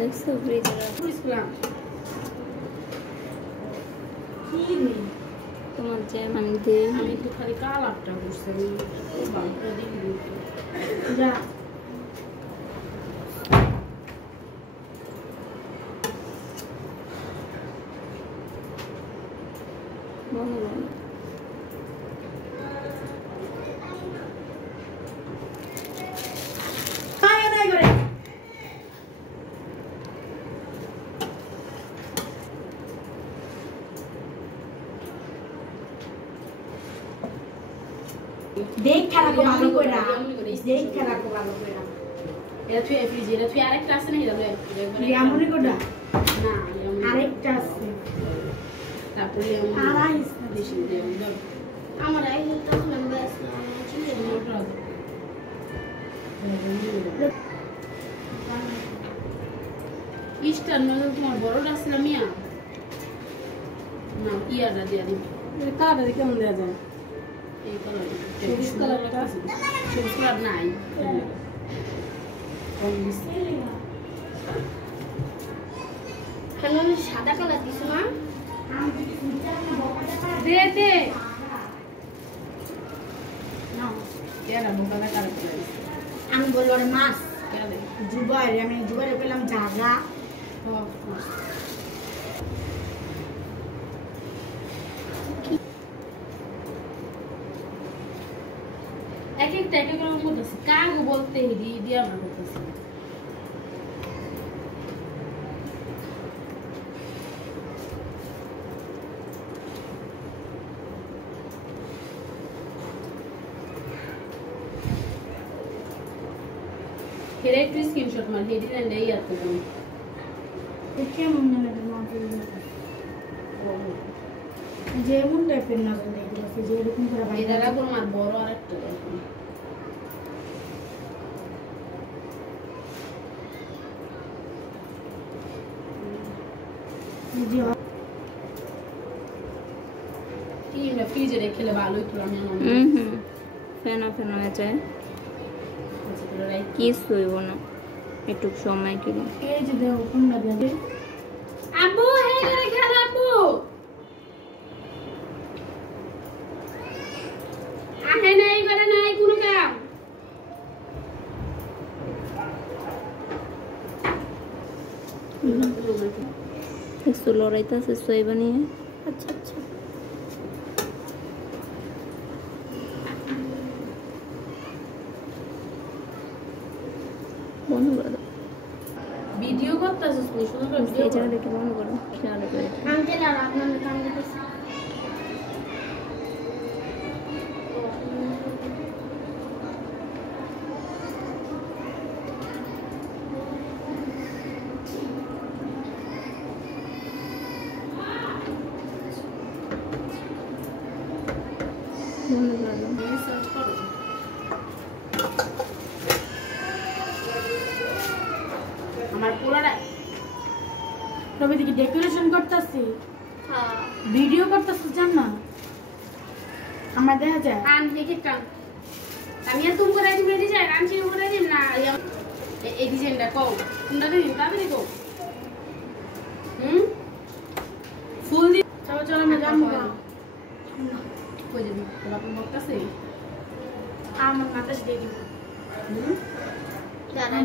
দেখছো ফ্রিজে রাখছিলাম কি রে তোমার যে মানে দিয়ে আমি তো খালি কালারটা করছি ও বাবা দিন যা বলো বলো देख खरा को भालो कोइरा देख खरा को भालो कोइरा এটা তুই ফ্রিজ এটা তুই আরেকটা আছে না এটা ইয়ামনি কোডা না আরেকটা আছে তারপরে আড়াইশ বেশি দেব দাও আমার এই তো নাম্বার চিনি না ইস্টার নজর তোমার বড়টা আছে না মিয়া না ইয়াটা দিয়া দিই এই কাটা কেমন দেয়া যায় এই কালার সবুজ কালারটা সবুজ কালার নাই কেন সাদা কালার দিছ না দে দে না এরা বোকাটা কালার করে আমি বলবো রে মাছ কেন জুবাইর আমি জুবাইরে পেলাম জাগা ও এক একটা এক এক রকম করতেছি কাগো বলতে দিয়ে আমরা করতেছি হেরে একটু স্ক্রিনশট মার হেডি না নেই আর তো কেমন লাগে না যেমন টাইপের না দেখি যে এরকম করে বাইরে এরা রাখো আমার বড় আরেকটা দেখো যে টিমটা ফ্রিজে রেখে খেলে ভালোই তো আমি ফেনা ফেনা হয়ে যায় কিছু হইব না একটু সময় কিলো এই যে দেখো কোনটা দেবে আব্বু হে করে খেলা আব্বু আহে নাই করে নাই কোনো কাম একটু লড়াইতেছে সই বানিয়ে আচ্ছা আচ্ছা বন্ধ করে দাও ভিডিও করতেছিস তুই শুধু ভিডিও এই জায়গা দেখে বন্ধ করো খেয়াল করে কামতে না আপনার কাম দিতেছি বন্ধ করে দাও সার্চ করো আমার পুরাটা তবে দেখি ডেকোরেশন করতেছি হ্যাঁ ভিডিও করতেছি জান না আমার দেখা যায় আন দেখে টান আমি আর তুমি করে দিই ডিজাইন আমি চিনি করে দিই না এই ডিজাইনটা কও তোমরা দিন তাড়াতাড়ি কও ফুল দি চলো চলো আমরা যাবো কই যাবি তোরা কোন বক্তাছে আমার মাথায় দিয়ে দিব দাঁড়া